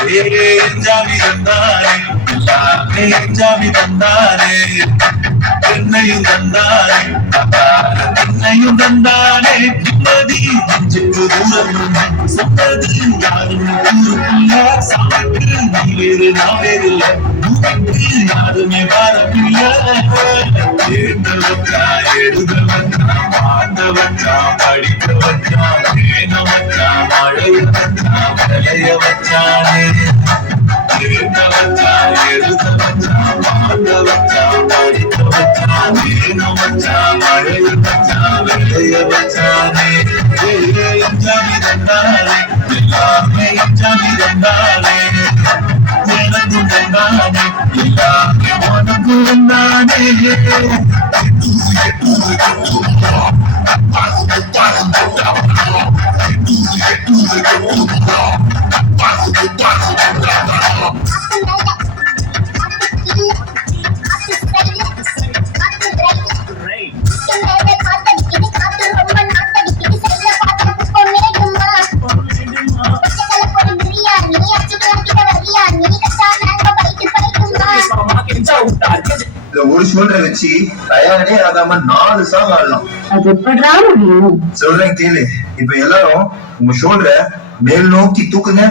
ஜாமி தந்தானே எல்லாமே ஜாமி தந்தானே என்னையும் தந்தானே என்னையும் தந்தானே நிம்மதி நெஞ்சுக்கு தூரம் சொன்னது யாரும் ஊருக்குள்ள சாமிக்கு நீ வேறு நான் வேறு இல்ல ஊருக்கு யாருமே வரவில்லை எழுத வச்சா எழுத வச்சா வாழ்ந்த வச்சா படிக்க வச்சா பேன வச்சா மழைய வச்சா விளைய வச்சானே எழுத வச்சா எழுத வச்சா வாழ்ந்த வச்சா படிக்க வச்சா பேன வச்சா மழைய வச்சா விளைய வச்சானே ஜாமி தந்தானே எல்லாமே ஜாமி தந்தானே எனக்கு தந்தானே எல்லாமே உனக்கு தந்தானே ஒரு ஷோல்டரை வச்சு தயாரே ஆகாம 4 சாங் ஆடலாம். அது எப்படிடா முடியும்? சொல்றேன் கேளு. இப்ப எல்லாரும் உங்க ஷோல்டரை மேல் நோக்கி தூக்குங்க.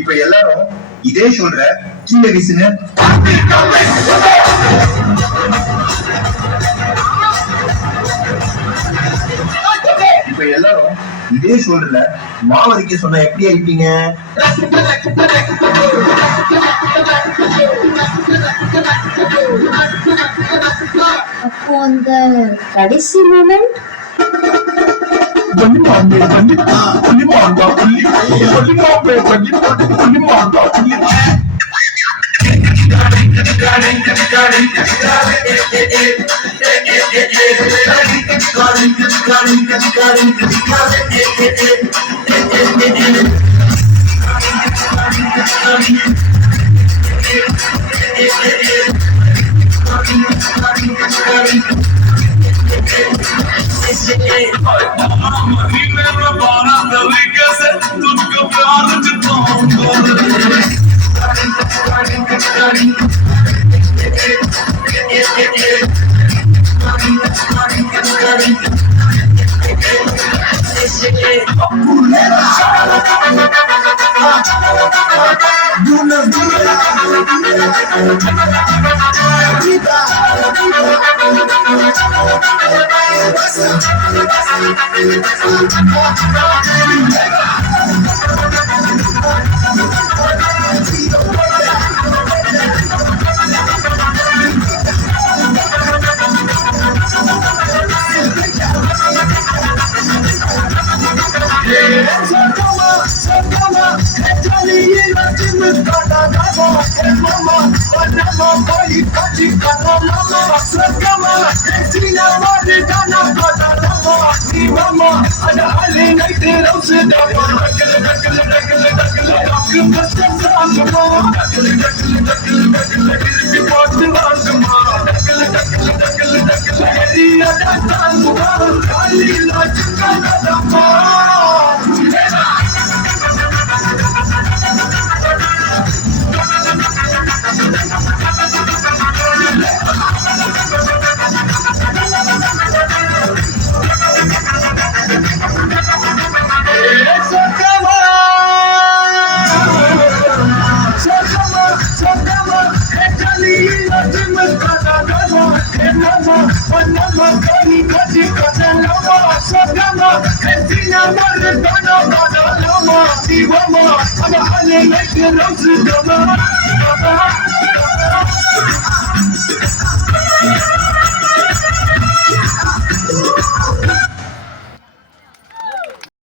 இப்ப எல்லாரும் இதே ஷோல்டரை கீழே வீசுங்க. இப்ப எல்லாரும் இதே ஷோல்டர்ல மாவரிக்க சொன்னா எப்படி ஆயிப்பீங்க? அப்போ அந்த கடைசி மூமெண்ட் I'm